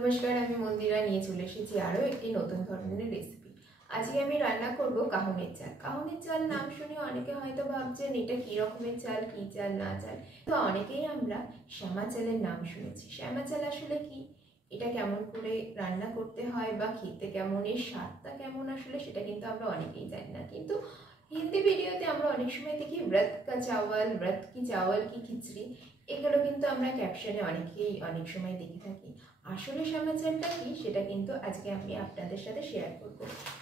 নমস্কার, আমি মন্দিরা নিয়ে চলে এসেছি আরও একটি নতুন ধরনের রেসিপি। আজকে আমি রান্না করব কাহুনের চাল। কাহুনের চাল নাম শুনে অনেকে হয়তো ভাবছেন এটা কী রকমের চাল, কী চাল না চাল। তো অনেকেই আমরা শ্যামা চালের নাম শুনেছি। শ্যামা চাল আসলে কি, এটা কেমন করে রান্না করতে হয় বা খেতে কেমন, এর স্বাদটা কেমন আসলে সেটা কিন্তু আমরা অনেকেই জানি না। কিন্তু হিন্দি ভিডিওতে আমরা অনেক সময় দেখি ব্রত কা চাওয়াল, ব্রত কি চাওয়াল কি খিচড়ি, এগুলো কিন্তু আমরা ক্যাপশনে অনেকেই অনেক সময় দেখে থাকি। আসলে শ্যামা চালটা কি সেটা কিন্তু আজকে আমি আপনাদের সাথে শেয়ার করব।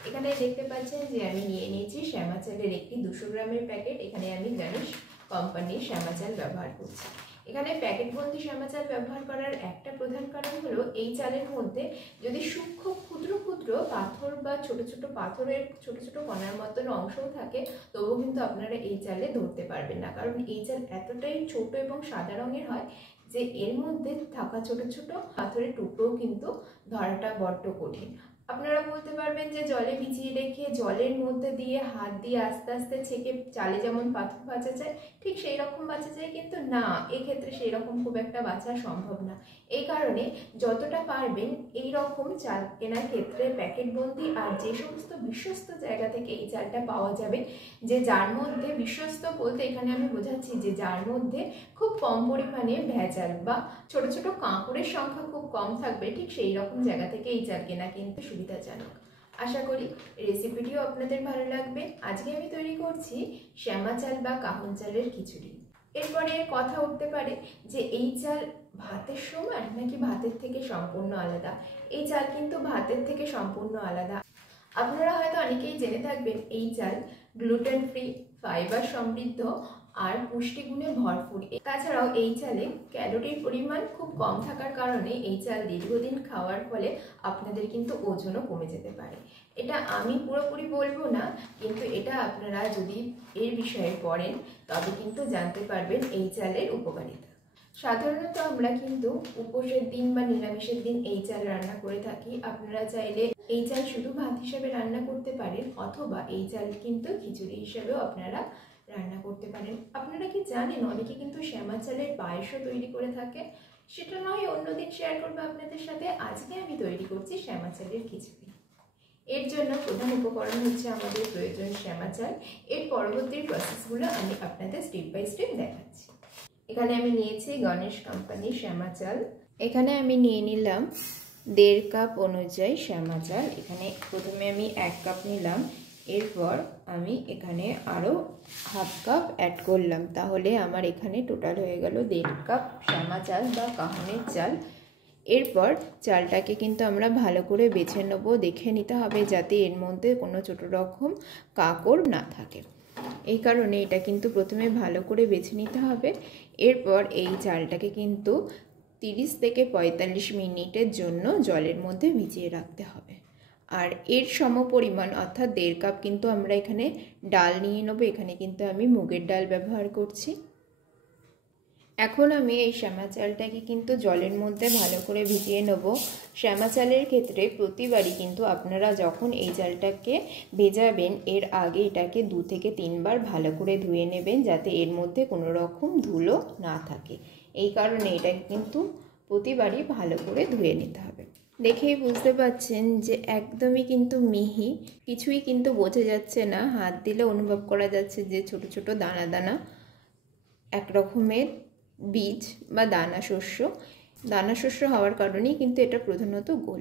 এখানে দেখতে পাচ্ছেন যে আমি নিয়ে নিয়েছি শ্যামা চালের একটি 200 গ্রামের প্যাকেট। এখানে আমি গণেশ কোম্পানির শ্যামা চাল ব্যবহার করছি। এখানে প্যাকেটবন্দি শ্যামা চাল ব্যবহার করার একটা প্রধান কারণ হলো এই চালের মধ্যে যদি সূক্ষ্ম ক্ষুদ্র ক্ষুদ্র পাথর বা ছোট ছোট পাথরের ছোট ছোট কণার মতন অংশও থাকে, তবুও কিন্তু আপনারা এই চালে ধরতে পারবেন না, কারণ এই চাল এতটাই ছোট এবং সাদা রঙের হয় যে এর মধ্যে থাকা ছোট ছোট পাথরের টুকরোও কিন্তু ধরাটা বড্ড কঠিন। আপনারা বলতে পারবেন যে জলে ভিজিয়ে রেখে জলের মধ্যে দিয়ে হাত দিয়ে আস্তে আস্তে ছেঁকে চালে যেমন পাথর বাছা যায়, ঠিক সেই রকম বাছা যায়, কিন্তু না, এক্ষেত্রে সেই রকম খুব একটা বাছা সম্ভব না। এই কারণে যতটা পারবেন এই রকম চাল কেনার ক্ষেত্রে প্যাকেটবন্দি আর যে সমস্ত বিশ্বস্ত জায়গা থেকে এই চালটা পাওয়া যাবে, যে যার মধ্যে বিশ্বস্ত বলতে এখানে আমি বোঝাচ্ছি যে যার মধ্যে খুব কম পরিমাণে ভেজাল বা ছোট ছোট কাঁকড়ের সংখ্যা খুব কম থাকবে, ঠিক সেই রকম জায়গা থেকে এই চাল কেনা কিন্তু সুবিধাজনক। আশা করি রেসিপিটিও আপনাদের ভালো লাগবে। আজকে আমি তৈরি করছি শ্যামা চাল বা কাহুন চালের খিচুড়ি। এরপরে কথা উঠতে পারে যে এই চাল ভাতের সমান নাকি ভাতের থেকে সম্পূর্ণ আলাদা। এই চাল কিন্তু ভাতের থেকে সম্পূর্ণ আলাদা। আপনারা হয়তো অনেকেই জেনে থাকবেন এই চাল গ্লুটেন ফ্রি, ফাইবার সমৃদ্ধ আর পুষ্টিগুণে ভরপুর। তাছাড়াও এই চালে ক্যালোরির পরিমাণ খুব কম থাকার কারণে এই চাল দীর্ঘদিন খাওয়ার ফলে আপনাদের কিন্তু ওজনও কমে যেতে পারে। এটা আমি পুরোপুরি বলবো না, কিন্তু এটা আপনারা যদি এর বিষয়ে পড়েন তবে কিন্তু জানতে পারবেন এই চালের উপকারিতা। সাধারণত আমরা কিন্তু উপোসের দিন বা নিরামিষের দিন এই চাল রান্না করে থাকি। আপনারা চাইলে এই চাল শুধু ভাত হিসেবে রান্না করতে পারেন, অথবা এই চাল কিন্তু খিচুড়ি হিসেবেও আপনারা রান্না করতে পারেন। আপনারা কি জানেন অনেকে কিন্তু শ্যামা চালের পায়েসও তৈরি করে থাকে? সেটা নয় অন্যদিন শেয়ার করবো আপনাদের সাথে। আজকে আমি তৈরি করছি শ্যামা চালের খিচুড়ি। এর জন্য প্রধান উপকরণ হচ্ছে আমাদের প্রয়োজন শ্যামা চাল। এর পরবর্তী প্রসেসগুলো আমি আপনাদের স্টেপ বাই স্টেপ দেখাচ্ছি। এখানে আমি নিয়েছি গণেশ কোম্পানির শ্যামা চাল। এখানে আমি নিয়ে নিলাম 1.5 কাপ অনুযায়ী শ্যামা চাল। এখানে প্রথমে আমি 1 কাপ নিলাম, এরপর আমি এখানে আরও হাফ কাপ অ্যাড করলাম, তাহলে আমার এখানে টোটাল হয়ে গেল 1.5 কাপ শ্যামা চাল বা কাহুনের চাল। এরপর চালটাকে কিন্তু আমরা ভালো করে বেছে নেব। দেখে নিতে হবে যাতে এর মধ্যে কোনো ছোটো রকম কাঁকড় না থাকে, এই কারণে এটা কিন্তু প্রথমে ভালো করে বেছে নিতে হবে। এরপর এই চালটাকে কিন্তু 30 থেকে 45 মিনিটের জন্য জলের মধ্যে ভিজিয়ে রাখতে হবে। আর এর সমপরিমাণ অর্থাৎ 1.5 কাপ কিন্তু আমরা এখানে ডাল নিয়ে নেব। এখানে কিন্তু আমি মুগের ডাল ব্যবহার করছি। এখন আমি এই শ্যামা চালটাকে কিন্তু জলের মধ্যে ভালো করে ভিজিয়ে নেব। শ্যামা চালের ক্ষেত্রে প্রতিবারই কিন্তু আপনারা যখন এই চালটাকে ভেজাবেন এর আগে এটাকে 2 থেকে 3 বার ভালো করে ধুয়ে নেবেন, যাতে এর মধ্যে কোনো রকম ধুলো না থাকে। এই কারণে এটা কিন্তু প্রতিবারই ভালো করে ধুয়ে নিতে হবে। দেখেই বুঝতে পাচ্ছেন যে একদমই কিন্তু মিহি, কিছুই কিন্তু বোঝা যাচ্ছে না। হাত দিলে অনুভব করা যাচ্ছে যে ছোট ছোট দানা দানা এক রকমের বীজ বা দানা শস্য হওয়ার কারণেই কিন্তু এটা প্রধানত গোল।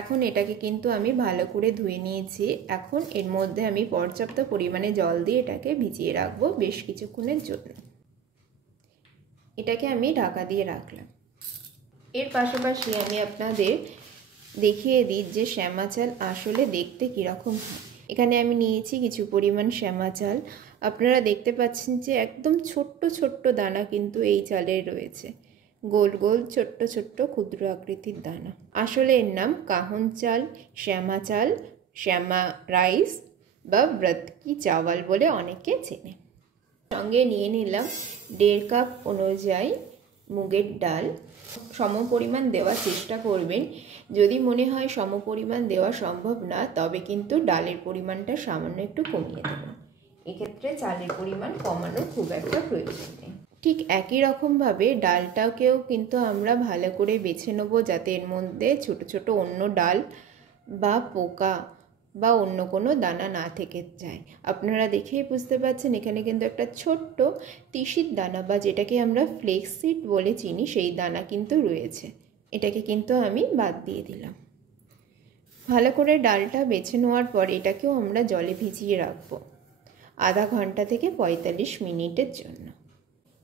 এখন এটাকে কিন্তু আমি ভালো করে ধুয়ে নিয়েছি। এখন এর মধ্যে আমি পর্যাপ্ত পরিমাণে জল দিয়ে এটাকে ভিজিয়ে রাখবো বেশ কিছুক্ষণের জন্য। এটাকে আমি ঢাকা দিয়ে রাখলাম। এর পাশাপাশি আমি আপনাদের দেখিয়ে দিই যে শ্যামা চাল আসলে দেখতে কীরকম হয়। এখানে আমি নিয়েছি কিছু পরিমাণ শ্যামা চাল। আপনারা দেখতে পাচ্ছেন যে একদম ছোট্ট ছোট্ট দানা কিন্তু এই চালের রয়েছে, গোল গোল ছোট্ট ছোট্ট ক্ষুদ্র আকৃতির দানা। আসলে এর নাম কাহুন চাল, শ্যামা চাল, শ্যামা রাইস বা ব্রত কি চাওয়াল বলে অনেকে চেনে। সঙ্গে নিয়ে নিলাম 1.5 কাপ অনুযায়ী মুগের ডাল। সমপরিমাণ দেওয়ার চেষ্টা করবেন। যদি মনে হয় সমপরিমাণ দেওয়া সম্ভব না, তবে কিন্তু ডালের পরিমাণটা সামান্য একটু কমিয়ে দেবেন। এক্ষেত্রে চালের পরিমাণ কমানোর খুব একটা প্রয়োজন নেই। ঠিক একই রকমভাবে ডালটাকেও কিন্তু আমরা ভালো করে বেছে নেবো, যাতে এর মধ্যে ছোট ছোট অন্য ডাল বা পোকা বা অন্য কোনো দানা না থেকে যায়। আপনারা দেখেই বুঝতে পারছেন এখানে কিন্তু একটা ছোট্ট তিসির দানা বা যেটাকে আমরা ফ্লেক্স সিড বলে চিনি সেই দানা কিন্তু রয়েছে। এটাকে কিন্তু আমি বাদ দিয়ে দিলাম। ভালো করে ডালটা বেছে নেওয়ার পর এটাকেও আমরা জলে ভিজিয়ে রাখবো আধা ঘন্টা থেকে 45 মিনিটের জন্য।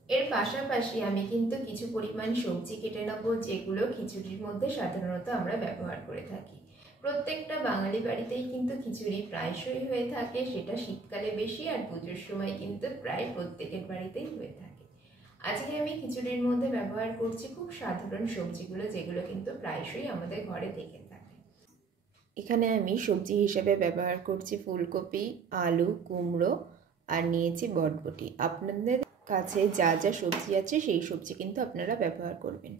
এর পাশাপাশি আমি কিন্তু কিছু পরিমাণ সবজি কেটে নেব, যেগুলো খিচুড়ির মধ্যে সাধারণত আমরা ব্যবহার করে থাকি। প্রত্যেকটা বাঙালি বাড়িতেই কিন্তু খিচুড়ি প্রায়শই হয়ে থাকে, সেটা শীতকালে বেশি আর পুজোর সময় কিন্তু প্রায় প্রত্যেকের বাড়িতেই হয়ে থাকে। আজকে আমি খিচুড়ির মধ্যে ব্যবহার করছি খুব সাধারণ সবজিগুলো, যেগুলো কিন্তু প্রায়শই আমাদের ঘরে থেকে থাকে। এখানে আমি সবজি হিসেবে ব্যবহার করছি ফুলকপি, আলু, কুমড়ো আর নিয়েছি বরবটি। আপনাদের কাছে যা যা সবজি আছে সেই সবজি কিন্তু আপনারা ব্যবহার করবেন।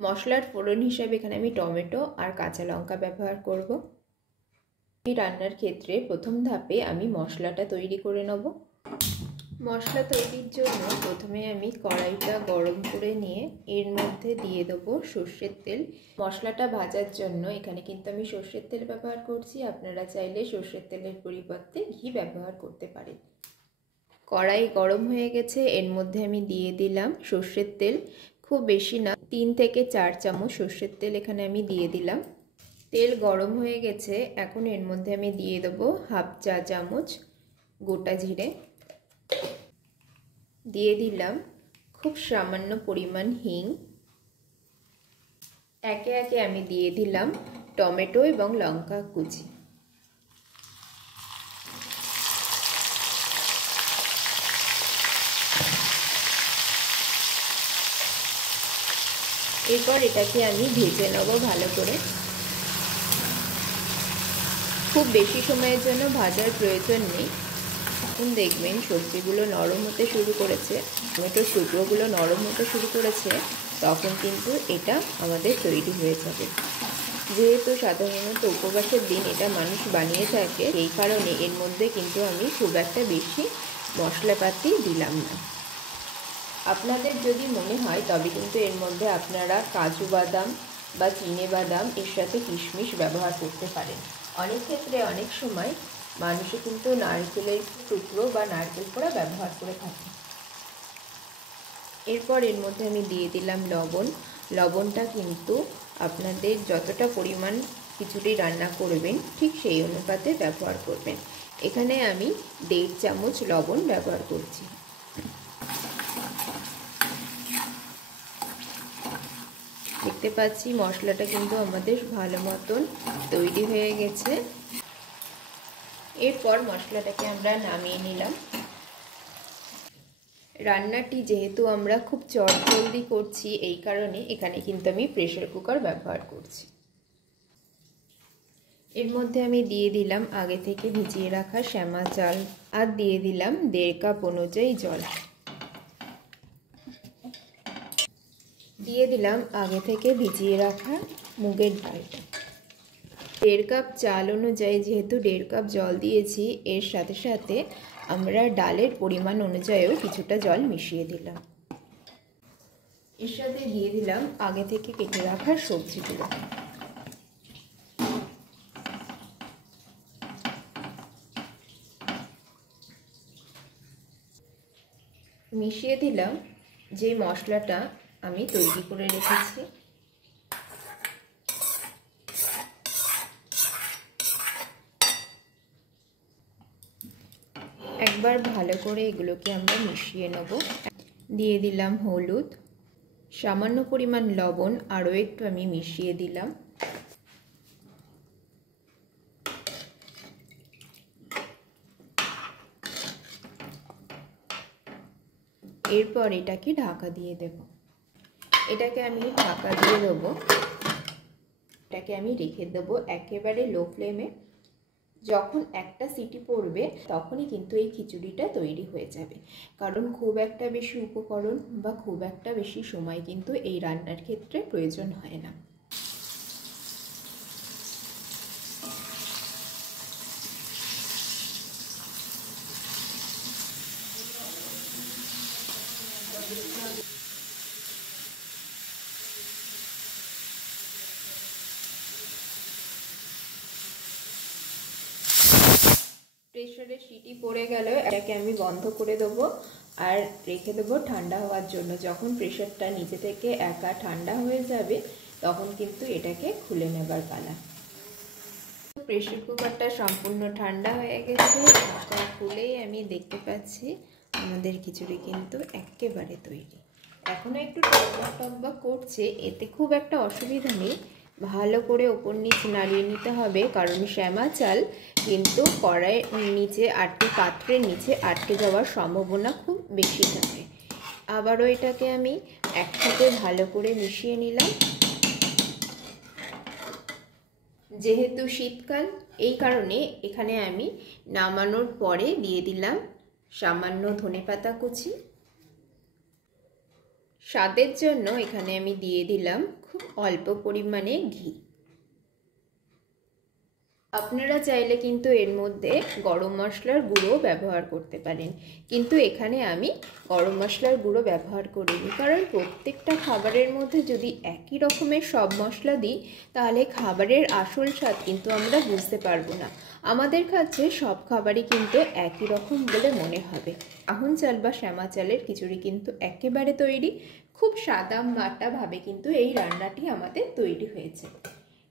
মশলার ফোড়ন হিসাবে এখানে আমি টমেটো আর কাঁচা লঙ্কা ব্যবহার করব। এই রান্নার ক্ষেত্রে প্রথম ধাপে আমি মশলাটা তৈরি করে নেব। মশলা তৈরির জন্য প্রথমে আমি কড়াইটা গরম করে নিয়ে এর মধ্যে দিয়ে দেবো সর্ষের তেল। মশলাটা ভাজার জন্য এখানে কিন্তু আমি সর্ষের তেল ব্যবহার করছি, আপনারা চাইলে সর্ষের তেলের পরিবর্তে ঘি ব্যবহার করতে পারেন। কড়াই গরম হয়ে গেছে, এর মধ্যে আমি দিয়ে দিলাম সর্ষের তেল, খুব বেশি না, 3 থেকে 4 চামচ সর্ষের তেল এখানে আমি দিয়ে দিলাম। তেল গরম হয়ে গেছে, এখন এর মধ্যে আমি দিয়ে দেবো হাফ চা চামচ গোটা জিরে, দিয়ে দিলাম খুব সামান্য পরিমাণ হিং, একে একে আমি দিয়ে দিলাম টমেটো এবং লঙ্কা কুচি। এরপর এটাকে আমি ভেজে নেব ভালো করে। খুব বেশি সময়ের জন্য ভাজার প্রয়োজন নেই। এখন দেখবেন সবজিগুলো নরম হতে শুরু করেছে, টমেটোর টুকরোগুলো নরম হতে শুরু করেছে, তখন কিন্তু এটা আমাদের তৈরি হয়ে যাবে। যেহেতু সাধারণত উপবাসের দিন এটা মানুষ বানিয়ে থাকে, এই কারণে এর মধ্যে কিন্তু আমি খুব একটা বেশি মশলাপাতি দিলাম না। আপনাদের যদি মনে হয় তবে কিন্তু এর মধ্যে আপনারা কাজু বাদাম বা চিনে বাদাম এর সাথে কিশমিশ ব্যবহার করতে পারেন। অনেক ক্ষেত্রে অনেক সময় মানুষে কিন্তু নারকেলের টুকরো বা নারকেল কোড়া ব্যবহার করে থাকে। এরপর এর মধ্যে আমি দিয়ে দিলাম লবণ। লবণটা কিন্তু আপনাদের যতটা পরিমাণ খিচুড়ি রান্না করবেন ঠিক সেই অনুপাতে ব্যবহার করবেন। এখানে আমি 1.5 চামচ লবণ ব্যবহার করছি। দেখতে পাচ্ছি মশলাটা কিন্তু আমাদের ভালো মতন তৈরি হয়ে গেছে। এরপর মশলাটাকে আমরা নামিয়ে নিলাম। রান্নাটি যেহেতু আমরা খুব চটজলদি করছি, এই কারণে এখানে কিন্তু আমি প্রেসার কুকার ব্যবহার করছি। এর মধ্যে আমি দিয়ে দিলাম আগে থেকে ভিজিয়ে রাখা শ্যামা চাল আর দিয়ে দিলাম 1.5 কাপ অনুযায়ী জল। দিয়ে দিলাম আগে থেকে ভিজিয়ে রাখা মুগের ডালটা। 1.5 কাপ চাল অনুযায়ী যেহেতু 1.5 কাপ জল দিয়েছি, এর সাথে সাথে আমরা ডালের পরিমাণ অনুযায়ীও কিছুটা জল মিশিয়ে দিলাম। এর সাথে দিয়ে দিলাম আগে থেকে কেটে রাখা সবজিগুলো। মিশিয়ে দিলাম যে মশলাটা আমি তৈরি করে রেখেছি। একবার ভালো করে এগুলোকে আমরা মিশিয়ে নেব। দিয়ে দিলাম হলুদ, সামান্য পরিমাণ লবণ আরও একটু আমি মিশিয়ে দিলাম। এরপর এটাকে ঢাকা দিয়ে দেব। এটাকে আমি ঢাকা দিয়ে দেবো। এটাকে আমি রেখে দেবো একেবারে লো ফ্লেমে। যখন একটা সিটি পড়বে তখনই কিন্তু এই খিচুড়িটা তৈরি হয়ে যাবে, কারণ খুব একটা বেশি উপকরণ বা খুব একটা বেশি সময় কিন্তু এই রান্নার ক্ষেত্রে প্রয়োজন হয় না। প্রেসারের সিটি পড়ে গেল, এটাকে আমি বন্ধ করে দেবো আর রেখে দেবো ঠান্ডা হওয়ার জন্য। যখন প্রেসারটা নিচে থেকে একা ঠান্ডা হয়ে যাবে তখন কিন্তু এটাকে খুলে নেবার পালা। প্রেসার কুকারটা সম্পূর্ণ ঠান্ডা হয়ে গেছে, ঢাকা খুলেই আমি দেখতে পাচ্ছি আমাদের খিচুড়ি কিন্তু একেবারে তৈরি। এখনও একটু টকবক করছে, এতে খুব একটা অসুবিধা নেই। ভালো করে ওপর নিচ নাড়িয়ে নিতে হবে, কারণ শ্যামা চাল কিন্তু কড়াইয়ের নিচে পাত্রের নিচে আটকে যাওয়ার সম্ভাবনা খুব বেশি থাকে। আবারও এটাকে আমি একসাথে ভালো করে মিশিয়ে নিলাম। যেহেতু শীতকাল, এই কারণে এখানে আমি নামানোর পরে দিয়ে দিলাম সামান্য ধনেপাতা কুচি। স্বাদের জন্য এখানে আমি দিয়ে দিলাম খুব অল্প পরিমাণে ঘি। আপনারা চাইলে কিন্তু এর মধ্যে গরম মশলার গুঁড়ো ব্যবহার করতে পারেন, কিন্তু এখানে আমি গরম মশলার গুঁড়ো ব্যবহার করিনি, কারণ প্রত্যেকটা খাবারের মধ্যে যদি একই রকমের সব মশলা দিই তাহলে খাবারের আসল স্বাদ কিন্তু আমরা বুঝতে পারবো না। আমাদের কাছে সব খাবারই কিন্তু একই রকম বলে মনে হবে। কাহুন চাল বা শ্যামা চালের খিচুড়ি কিন্তু একেবারে তৈরি। খুব সাদা মাটা ভাবে কিন্তু এই রান্নাটি আমাদের তৈরি হয়েছে।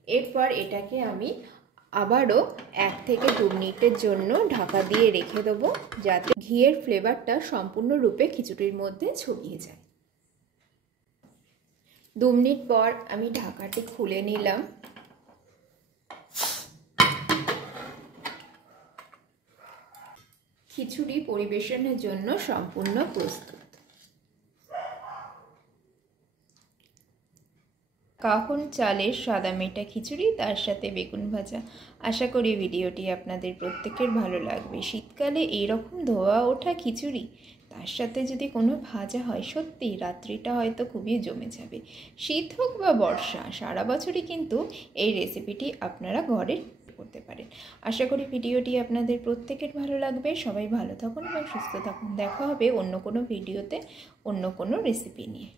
এরপর এটাকে আমি আবারও 1 থেকে 2 মিনিটের জন্য ঢাকা দিয়ে রেখে দেবো, যাতে ঘিয়ের ফ্লেভারটা সম্পূর্ণরূপে খিচুড়ির মধ্যে ছড়িয়ে যায়। 2 মিনিট পর আমি ঢাকাটি খুলে নিলাম। খিচুড়ি পরিবেশনের জন্য সম্পূর্ণ প্রস্তুত। কাহুন চালের সাদা মেটা খিচুড়ি, তার সাথে বেগুন ভাজা। আশা করি ভিডিওটি আপনাদের প্রত্যেকের ভালো লাগবে। শীতকালে এইরকম ধোয়া ওঠা খিচুড়ি, তার সাথে যদি কোনো ভাজা হয়, সত্যি রাত্রিটা হয়তো খুবই জমে যাবে। শীত হোক বা বর্ষা, সারা বছরই কিন্তু এই রেসিপিটি আপনারা ঘরে করতে পারেন। আশা করি ভিডিওটি আপনাদের প্রত্যেকের ভালো লাগবে। সবাই ভালো থাকুন এবং সুস্থ থাকুন। দেখা হবে অন্য কোনো ভিডিওতে অন্য কোনো রেসিপি নিয়ে।